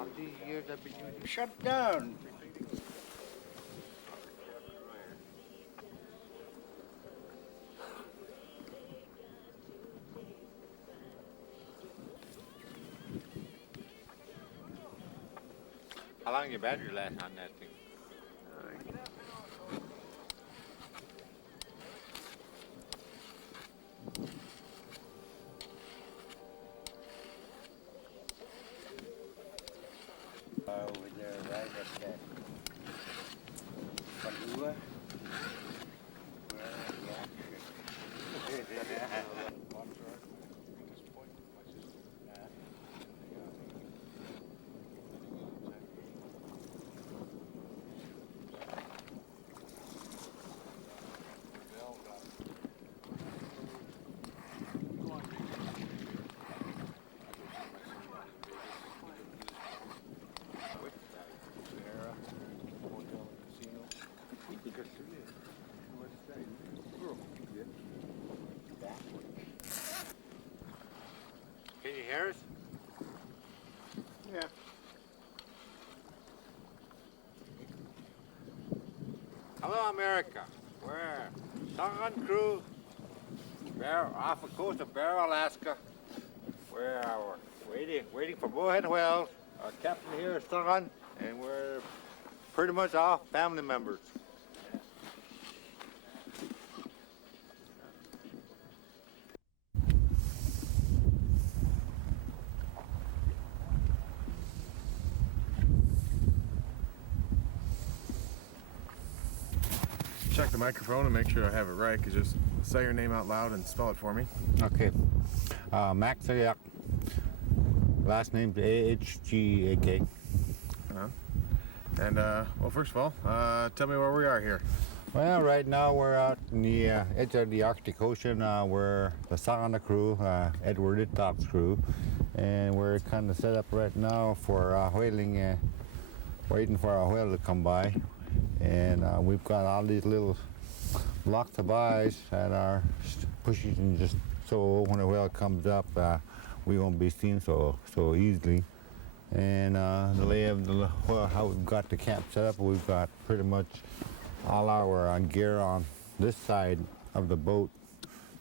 All these years I've been using. Shut down. How long your battery last on that thing? Over there, right at that. Padua. Can you hear us? Yeah. Hello, America. We're Sungun Crew, Barrow, off the coast of Barrow, Alaska. We're waiting for bullhead whales. Our captain here is Sungun, and we're pretty much all family members. Check the microphone and make sure I have it right. Could you just say your name out loud and spell it for me? Okay. Max Ahgak. Last name's Ahgak. And well, first of all, tell me where we are here. Well, right now we're out in the edge of the Arctic Ocean. We're the Sungun Crew, Edward Itta's crew, and we're kind of set up right now for whaling, waiting for a whale to come by. And we've got all these little blocks of ice that are pushing, and just so when a whale comes up, we won't be seen so easily. And the lay of how we've got the camp set up, we've got pretty much all our gear on this side of the boat.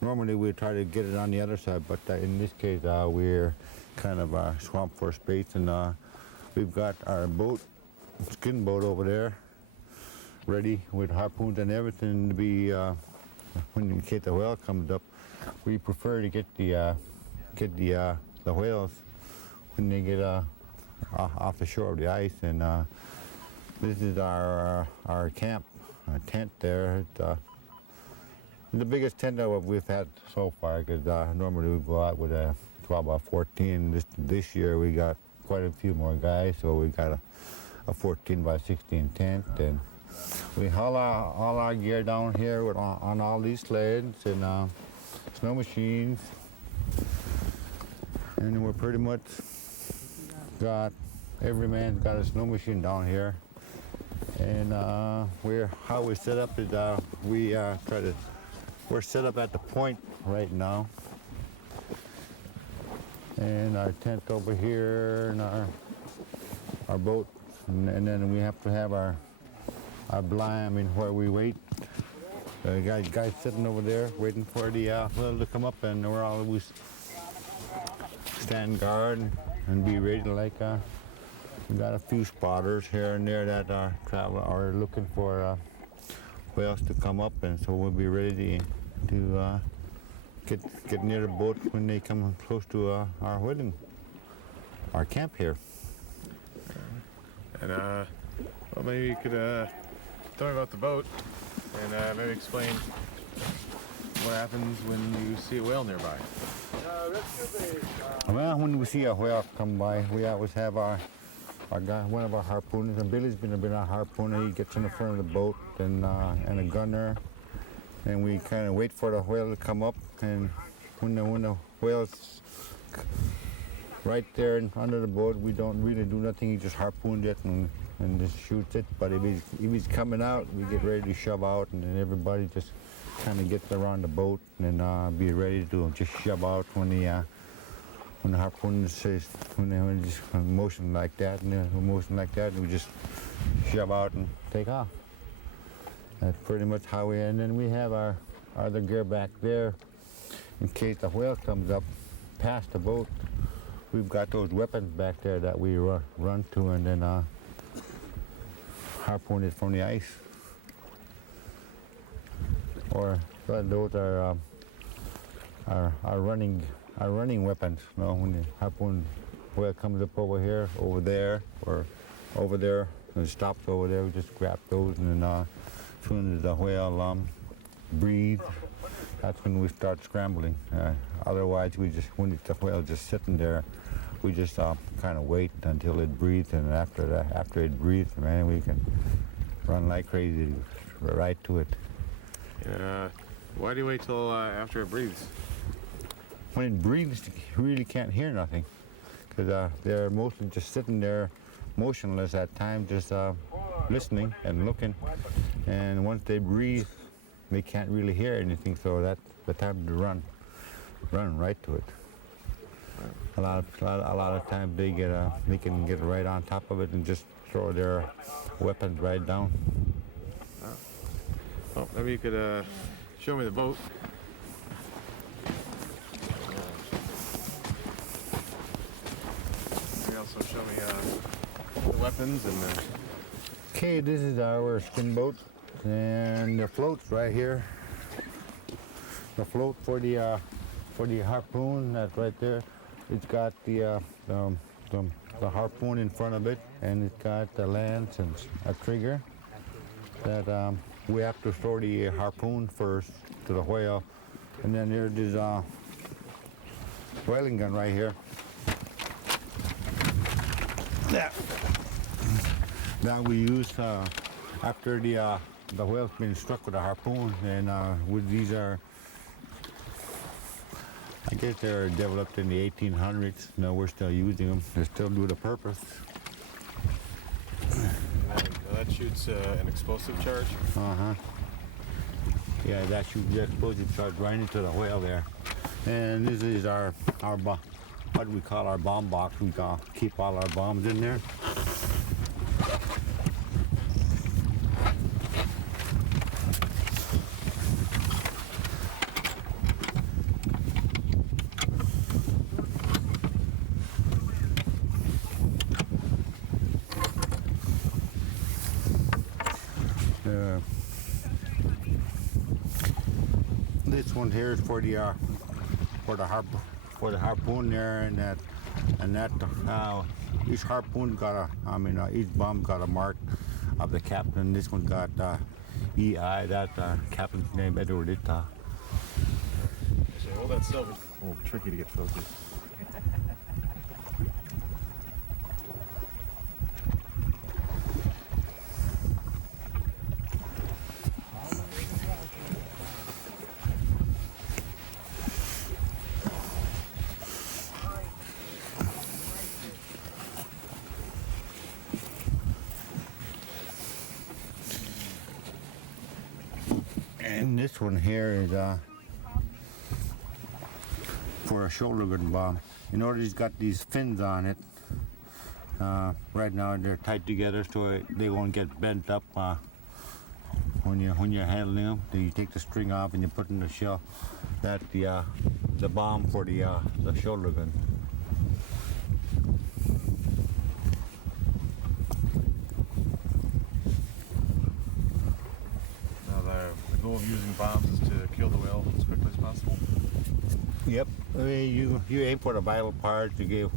Normally we try to get it on the other side, but in this case we're kind of swamped for space, and we've got our boat, skin boat over there, ready with harpoons and everything to be when in case the whale comes up. We prefer to get the whales when they get off the shore of the ice, and this is our camp, our tent there. It's the biggest tent that we've had so far, because normally we go out with a 12 by 14. This year we got quite a few more guys, so we got a 14 by 16 tent, and we haul all our gear down here on all these sleds and snow machines, and we're pretty much got, every man's got a snow machine down here. And how we set up is we're set up at the point right now, and our tent over here, and our boat, and then we have to have our blind, where we wait. The guy's sitting over there waiting for the whale to come up, and we're always stand guard and be ready to, like, we got a few spotters here and there that are looking for whales to come up, and so we'll be ready to get near the boat when they come close to our whaling, our camp here. And well, maybe you could tell me about the boat, and maybe explain what happens when you see a whale nearby. Well, when we see a whale come by, we always have our guy, one of our harpooners, and Billy's been a harpooner. He gets in the front of the boat, and a gunner, and we kind of wait for the whale to come up. And when the whale's right there under the boat, we don't really do nothing. He just harpoons it and just shoots it. But if he's coming out, we get ready to shove out, and then everybody just kind of gets around the boat and be ready to just shove out when when the harpoon says when they just motion like that and motion like that, we just shove out and take off. That's pretty much how we. And then we have our other gear back there in case the whale comes up past the boat. We've got those weapons back there that we run to and then harpoon it from the ice. Or those are our running weapons. You know, when the harpoon whale comes up over here, over there, or over there, and it stops over there, we just grab those, and then as soon as the whale breathes, that's when we start scrambling. Otherwise, when the whale just sitting there, we just kind of wait until it breathes, and after it breathes, man, we can run like crazy right to it. Why do you wait till after it breathes? When it breathes, you really can't hear nothing, because they're mostly just sitting there motionless at times, just listening and looking. And once they breathe, they can't really hear anything, so that's the time to run right to it. A lot of times they can get right on top of it and just throw their weapons right down. Well, maybe you could show me the boat. Maybe also show me the weapons and. Okay, this is our skin boat, and the float's right here. The float for the harpoon, that's right there. It's got the harpoon in front of it, and it's got the lance and a trigger. That we have to throw the harpoon first to the whale, and then there's this whaling gun right here. That we use after the whale's been struck with a harpoon, and with these are, I guess they're developed in the 1800s. No, we're still using them. They still do the purpose. That shoots an explosive charge. Yeah, that shoots the explosive charge right into the whale there. And this is our what we call our bomb box. We keep all our bombs in there. This one here is for the harpoon there, and that each harpoon got each bomb got a mark of the captain. This one got EI. That's captain's name, Edward Itta. Actually, hold that still. It's a little tricky to get focused. And this one here is for a shoulder gun bomb. You notice it's got these fins on it. Right now they're tight together so they won't get bent up when you're handling them. Then you take the string off and you put in the shell. That's the bomb for the shoulder gun. The goal of using bombs is to kill the whale as quickly as possible. Yep. I mean, you aim for the vital parts. You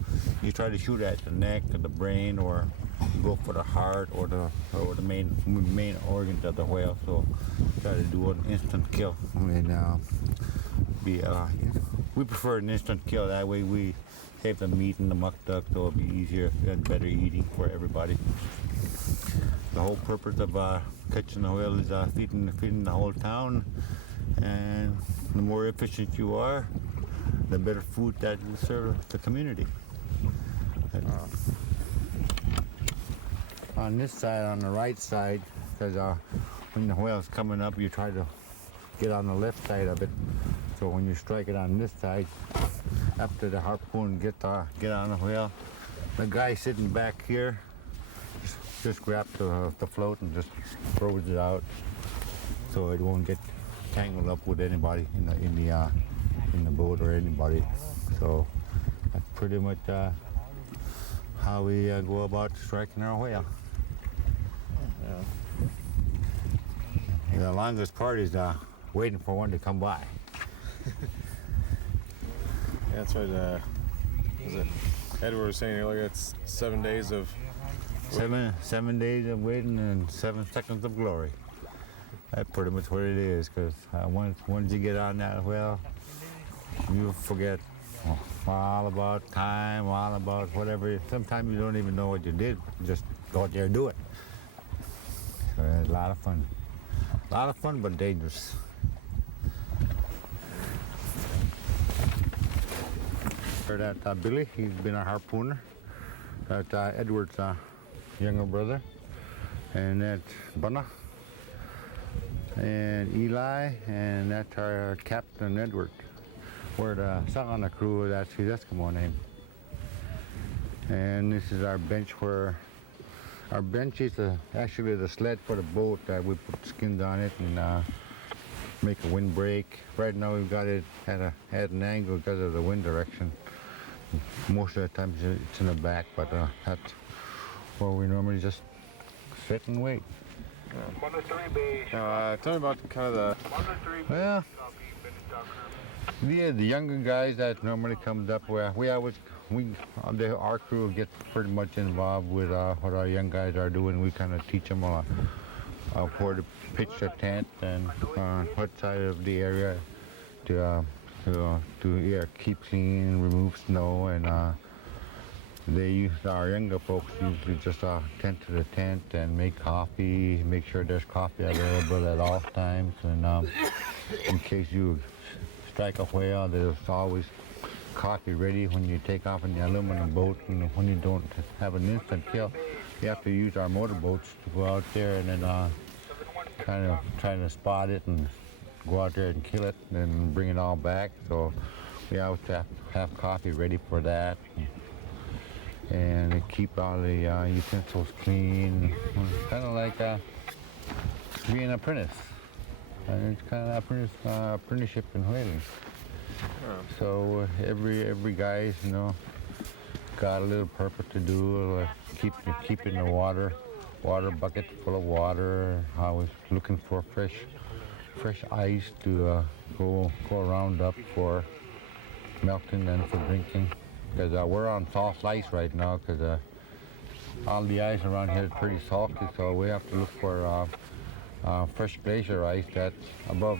try to shoot at the neck or the brain, or go for the heart or the main organs of the whale. So try to do an instant kill. I mean, we prefer an instant kill. That way we save the meat and the muck duck, so it'll be easier and better eating for everybody. The whole purpose of catching the whale is feeding the whole town, and the more efficient you are, the better food that you serve the community. On this side, on the right side, because when the whale's coming up, you try to get on the left side of it. So when you strike it on this side, after the harpoon get on the whale. The guy sitting back here just grabs the float and just throws it out, so it won't get tangled up with anybody in the boat or anybody. So that's pretty much how we go about striking our whale. The longest part is waiting for one to come by. Yeah, that's what was it Edward was saying earlier. It's 7 days of 7 days of waiting and 7 seconds of glory. That's pretty much what it is, because once you get on that whale, you forget all about time, all about whatever. Sometimes you don't even know what you did. Just go out there and do it. So it's a lot of fun. A lot of fun, but dangerous. That Billy, he's been a harpooner. That Edward's younger brother. And that's Bunna. And Eli, and that's our Captain Edward. We're the Sagana crew, that's his Eskimo name. And this is our bench where, our bench is actually the sled for the boat that we put skins on it and make a windbreak. Right now we've got it at an angle because of the wind direction. Most of the time it's in the back, but that's where we normally just sit and wait. Tell me about kind of the... Well, the younger guys that normally comes up where our crew gets pretty much involved with what our young guys are doing. We kind of teach them where to pitch the tent and what side of the area to keep clean, remove snow, and our younger folks usually just tend to the tent and make coffee, make sure there's coffee available at all times, and in case you strike a whale, there's always coffee ready when you take off in the aluminum boat, and when you don't have an instant kill, you have to use our motorboats to go out there and then kind of try to spot it and go out there and kill it and then bring it all back. So we always have coffee ready for that, and keep all the utensils clean. It's kind of like being an apprentice. And it's kind of apprenticeship in whaling. So every guy's got a little purpose to do. Keeping the water bucket full of water. Always looking for fresh ice to go around up for melting and for drinking. Because we're on soft ice right now, because all the ice around here is pretty salty, so we have to look for fresh glacier ice that's above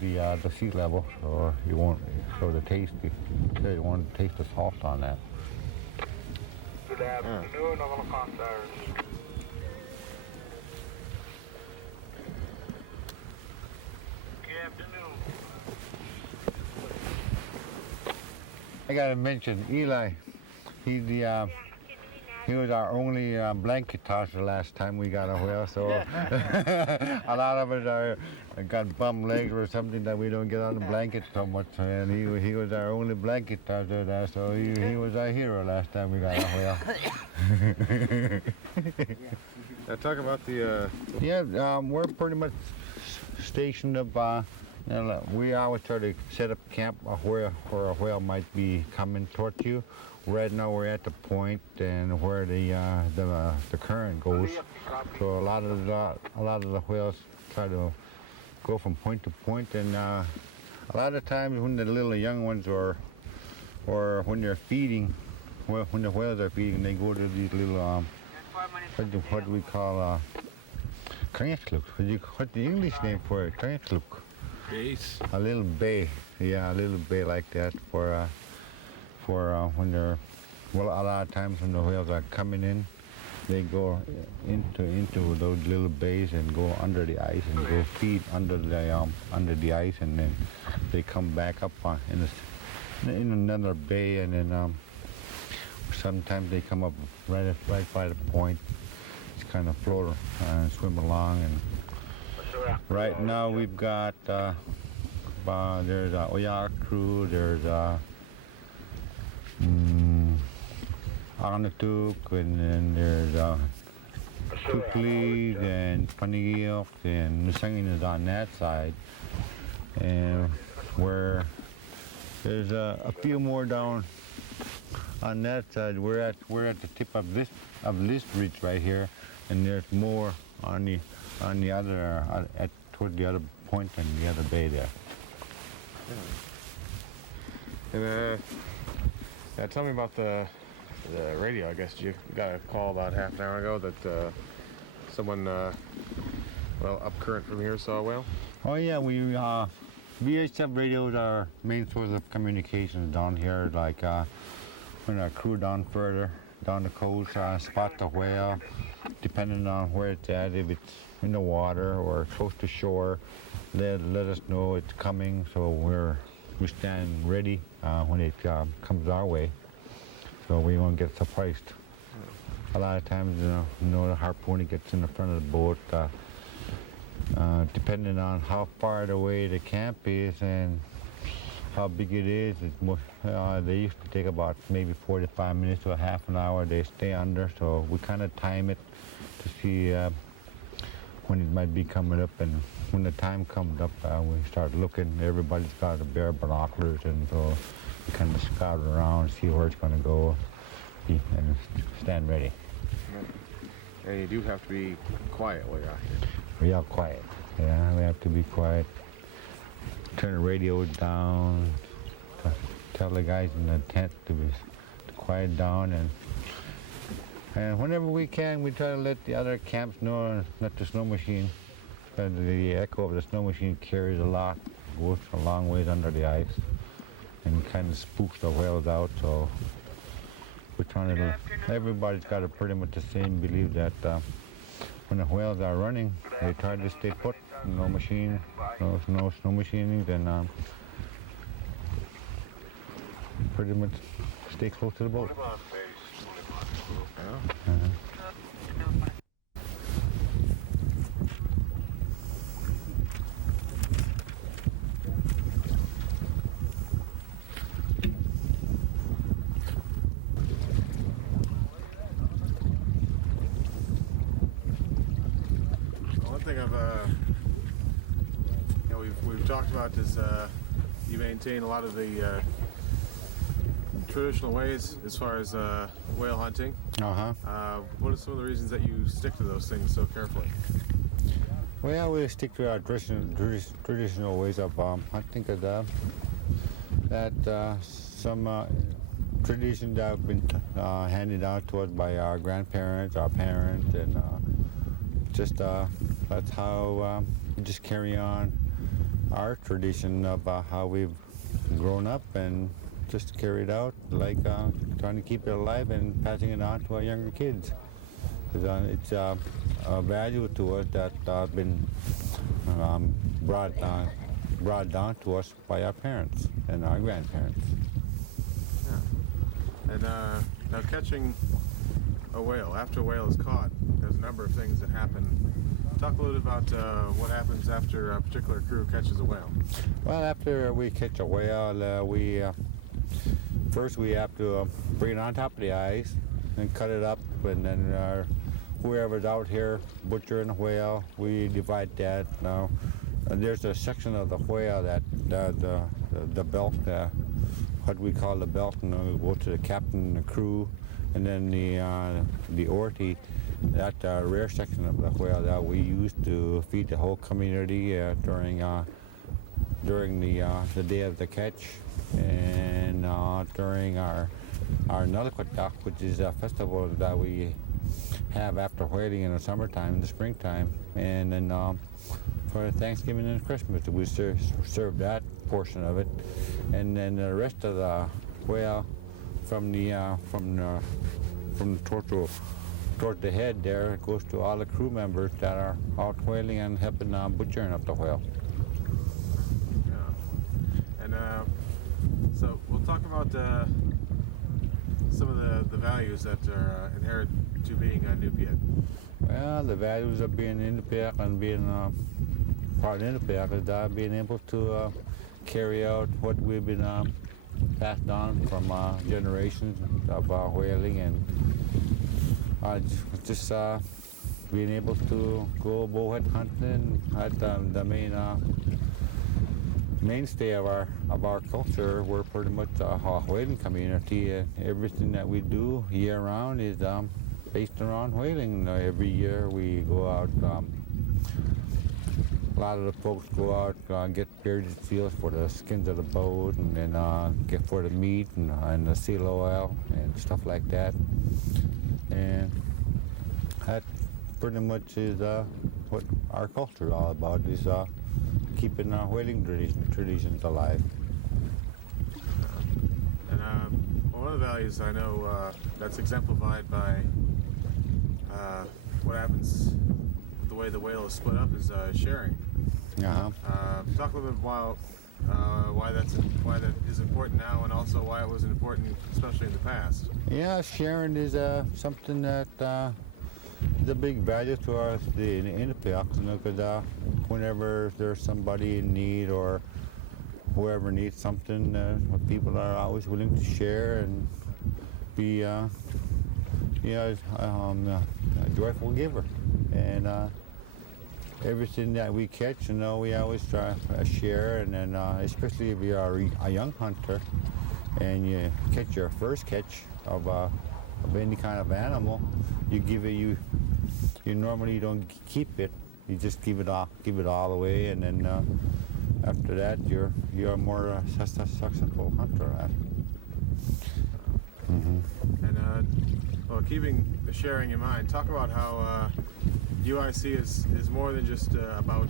the sea level, so you won't you won't taste the salt on that. Good afternoon, all concerts. Good afternoon. I gotta mention Eli. He was our only blanket tosser last time we got a whale, so a lot of us got bum legs or something that we don't get on the blanket so much, and he was our only blanket tosser there, so he was our hero last time we got a whale. Now talk about the... we're pretty much stationed up. We always try to set up camp where a whale might be coming towards you. Right now we're at the point and where the current goes. So a lot of the whales try to go from point to point, and a lot of times when the little young ones or when they're feeding, when the whales are feeding, they go to these little what do we call what's the English name for it? Kringsluk. Base. A little bay, yeah, a little bay like that for when they're, well, a lot of times when the whales are coming in, they go into those little bays and go under the ice and go feed under the ice, and then they come back up in another bay, and then sometimes they come up right by the point. Just kind of float and swim along. And right now we've got there's a Oyak crew, there's Arnatuk, and then there's Kukli and Panigiok, and Nusangin is on that side. And where there's a few more down on that side. We're at the tip of this ridge right here, and there's more on the other toward the other point and the other bay there. And tell me about the radio. I guess you got a call about half an hour ago that someone up current from here saw a whale. Oh yeah, we VHF radios are our main source of communications down here. Like when our crew down further down the coast spot the whale, depending on where it's at, if it's in the water or close to shore, let us know it's coming, so we stand ready when it comes our way, so we won't get surprised. A lot of times, the harpooner gets in the front of the boat, depending on how far away the camp is and how big it is. They used to take about maybe 45 minutes to a half an hour. They stay under, so we kind of time it to see when it might be coming up, and when the time comes up, we start looking. Everybody's got a pair of binoculars, and so we kind of scout around, see where it's going to go, and stand ready. And you do have to be quiet while you're out here. We are quiet. Yeah, we have to be quiet. Turn the radio down. Tell the guys in the tent to quiet down, and whenever we can, we try to let the other camps know, not the snow machine. The echo of the snow machine carries a lot, goes a long ways under the ice, and kind of spooks the whales out. So we're trying to. Everybody's got a pretty much the same belief that when the whales are running, they try to stay put. No machine, no snow machining, then pretty much stay close to the boat. One thing we've talked about is you maintain a lot of the traditional ways as far as whale hunting. What are some of the reasons that you stick to those things so carefully? Well, we stick to our traditional ways of hunting, because some traditions that have been handed down to us by our grandparents, our parents, and just that's how we just carry on our tradition of how we've grown up, and just carry it out, like trying to keep it alive and passing it on to our younger kids. It's a value to us that been brought down to us by our parents and our grandparents. Yeah. And now catching a whale, after a whale is caught, there's a number of things that happen. Talk a little bit about what happens after a particular crew catches a whale. Well, after we catch a whale, first we have to bring it on top of the ice and cut it up, and then whoever's out here butchering the whale, we divide that. Now there's a section of the whale that the belt, what we call the belt, and we go to the captain and the crew, and then the orty, that rear section of the whale that we use to feed the whole community during the day of the catch, and during our Nalakwat, which is a festival that we have after whaling in the summertime, in the springtime, and then for Thanksgiving and Christmas we serve that portion of it, and then the rest of the whale from the toward the head there, it goes to all the crew members that are out whaling and helping butchering up the whale. Yeah. And so we'll talk about some of the values that are inherent to being a Inupiat. Well, the values of being Inupiat and being part Inupiat is being able to carry out what we've been passed on from generations of whaling, and just being able to go bowhead hunting at the mainstay of our culture. We're pretty much a whaling community, and everything that we do year round is based around whaling. Every year we go out. A lot of the folks go out, get bearded seals for the skins of the boat, and then get for the meat and the seal oil and stuff like that. And that pretty much is what our culture is all about, is keeping our whaling traditions alive. And one of the values I know that's exemplified by what happens with the way the whale is split up is sharing. Uh-huh. Talk a little bit about why that is important now, and also why it was important, especially in the past. Yeah, sharing is something that is a big value to us, the Inupiats, because whenever there's somebody in need or whoever needs something, people are always willing to share and be a joyful giver. And everything that we catch, we always try to share, and then especially if you are a young hunter and you catch your first catch of any kind of animal, you give it. You normally don't keep it. You just give it all away, and then after that, you're a more successful hunter. Mm-hmm. And keeping the sharing in mind, talk about how UIC is more than just about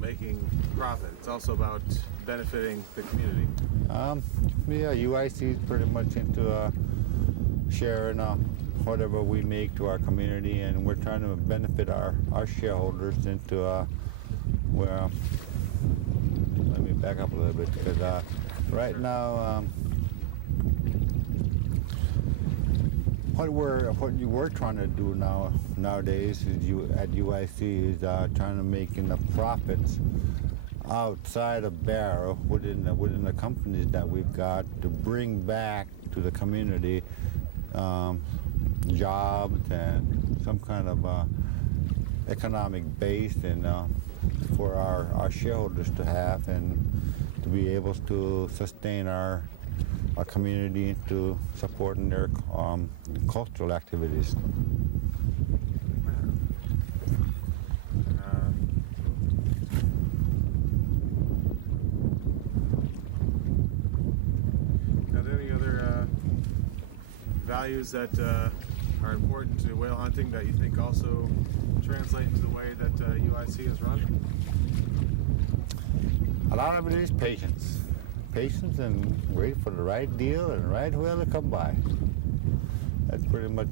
making profit. It's also about benefiting the community. UIC is pretty much into sharing whatever we make to our community, and we're trying to benefit our shareholders into well, let me back up a little bit, because right now what we're trying to do nowadays is at UIC is trying to make enough profits outside of Barrow within the companies that we've got to bring back to the community jobs and some kind of economic base, and for our shareholders to have, and to be able to sustain our community into supporting their cultural activities. Are there any other values that are important to whale hunting that you think also translate into the way that UIC is run? A lot of it is patience. Patience, and wait for the right deal and the right whale to come by. That's pretty much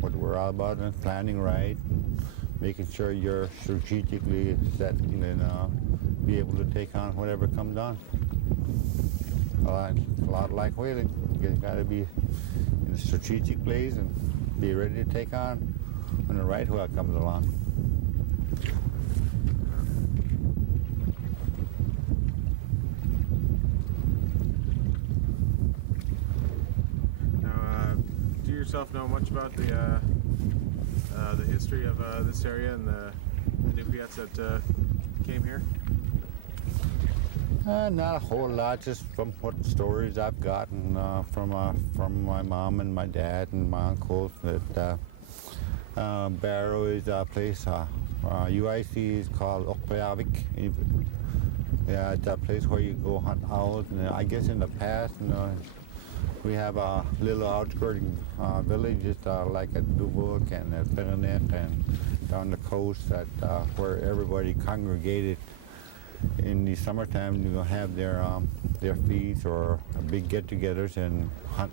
what we're all about, and planning right, and making sure you're strategically set and be able to take on whatever comes on. A lot like whaling. You got to be in a strategic place and be ready to take on when the right whale comes along. Yourself know much about the history of this area and the Inupiats that came here? Not a whole lot, just from what stories I've gotten from my mom and my dad and my uncles, that Barrow is a place, UIC is called Ukpeagvik. Yeah, it's a place where you go hunt owls, and I guess in the past, we have a little outskirting villages like at Dubuk and at Perenet and down the coast where everybody congregated in the summertime to have their feasts or big get-togethers and hunt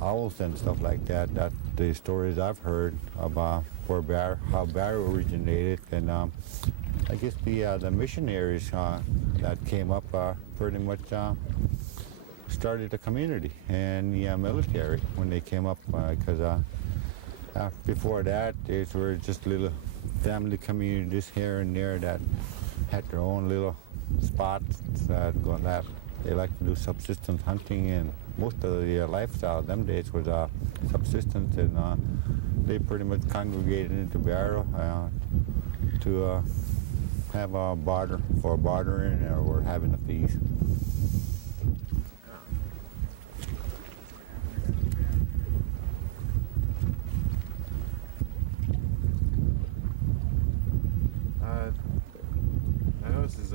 owls and stuff like that. That's the stories I've heard about how Barrow originated, and I guess the missionaries that came up pretty much started the community and the military when they came up, because before that there were just little family communities here and there that had their own little spots that they like to do subsistence hunting, and most of the lifestyle them days was subsistence, and they pretty much congregated into Barrow to have a barter for bartering or having a feast. I know this is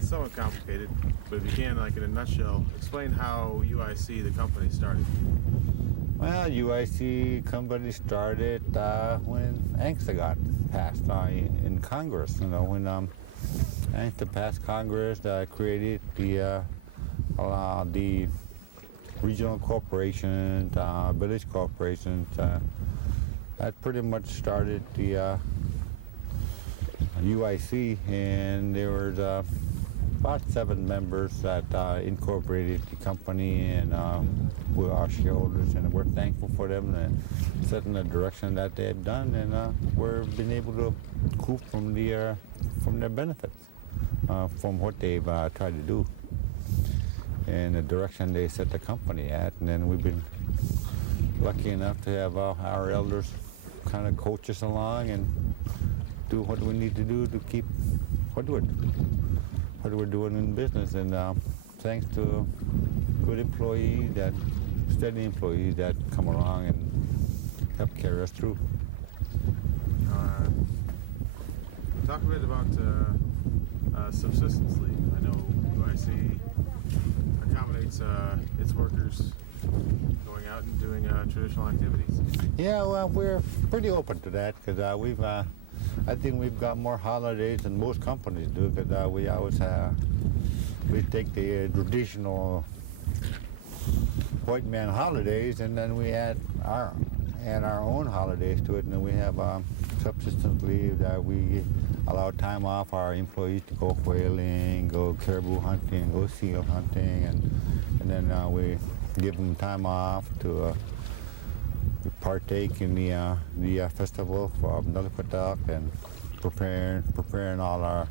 somewhat complicated, but if you can, like in a nutshell, explain how UIC, the company, started. Well, UIC company started when Max Ahgak passed in Congress. You know, when Max passed Congress, created the regional corporations, village corporations. That pretty much started the UIC, and there was about 7 members that incorporated the company, and we're our shareholders, and we're thankful for them and setting the direction that they've done, and we've been able to recoup from their benefits, from what they've tried to do, and the direction they set the company at. And then we've been lucky enough to have our elders kind of coach us along and do what we need to do to keep what we're doing in business. And thanks to good employees, steady employees that come along and help carry us through. Talk a bit about subsistence leave. I know UIC accommodates its workers going out and doing traditional activities. Yeah, well, we're pretty open to that because I think we've got more holidays than most companies do, because we always we take the traditional white man holidays, and then we add our own holidays to it, and then we have subsistence leave that we allow time off our employees to go whaling, go caribou hunting, go seal hunting, and then we give them time off to partake in the festival for Ukpeagvik, and preparing all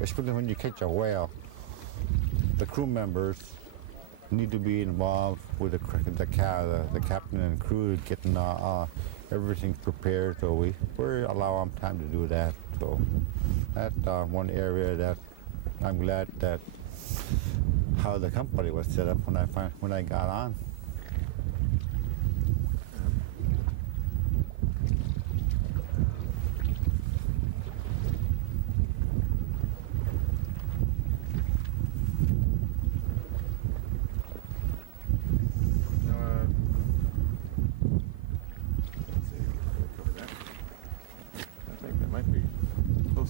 especially when you catch a whale, the crew members need to be involved with the captain and crew, getting everything prepared. So we allow them time to do that. So that's one area that I'm glad that how the company was set up when I got on.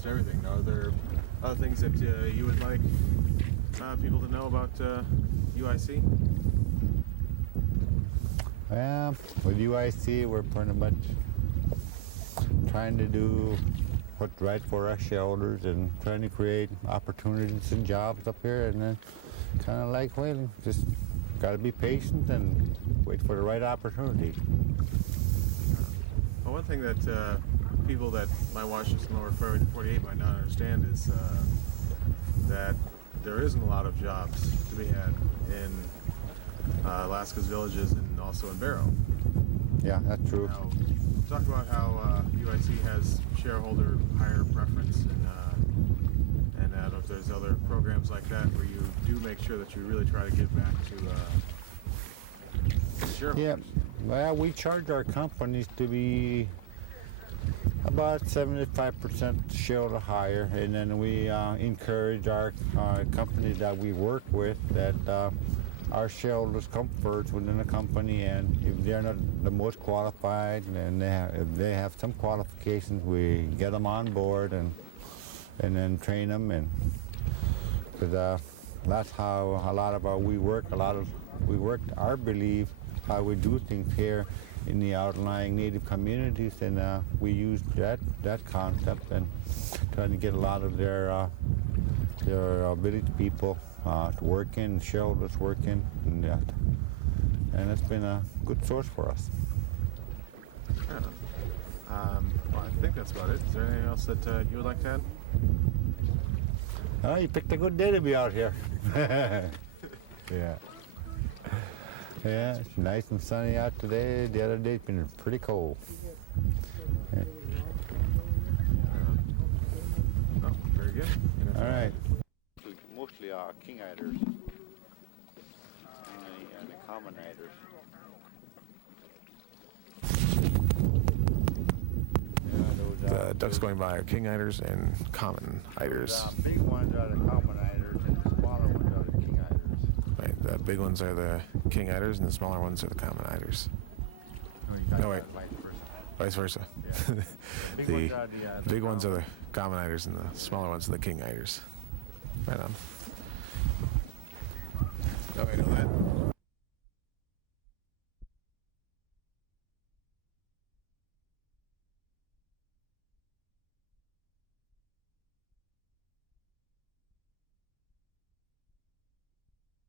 Everything. Now, are there other things that you would like people to know about UIC? Well, with UIC, we're pretty much trying to do what's right for our shareholders and trying to create opportunities and jobs up here, and then kind of like whaling, just got to be patient and wait for the right opportunity. Well, one thing that people that might watch this in lower 48 might not understand is that there isn't a lot of jobs to be had in Alaska's villages and also in Barrow. Yeah, that's true. Now, talk about how UIC has shareholder hire preference, and I don't know if there's other programs like that where you do make sure that you really try to give back to shareholders. Yeah, well, we charge our companies to be about 75% shareholder hire, and then we encourage our companies that we work with that our shareholders come first within the company, and if they're not the most qualified and if they have some qualifications, we get them on board and then train them, and because that's how a lot of we work our belief how we do things here in the outlying native communities, and we use that concept and trying to get a lot of their village people working, shareholders working, and it's been a good source for us. Yeah. Well, I think that's about it. Is there anything else that you would like to add? Oh, you picked a good day to be out here. Yeah. Yeah, it's nice and sunny out today. The other day's been pretty cold. Yeah. Oh, very good. All right. Mostly king eaters and the common eaters. The ducks going by are king eaters and common eaters. The big ones are the common eaters, and the smaller ones are the king eaters. Right, the big ones are the king eaters and the smaller ones are the common eaters. No, wait. Vice versa. Yeah. The big ones are the common eaters and the smaller ones are the king eaters. Right on.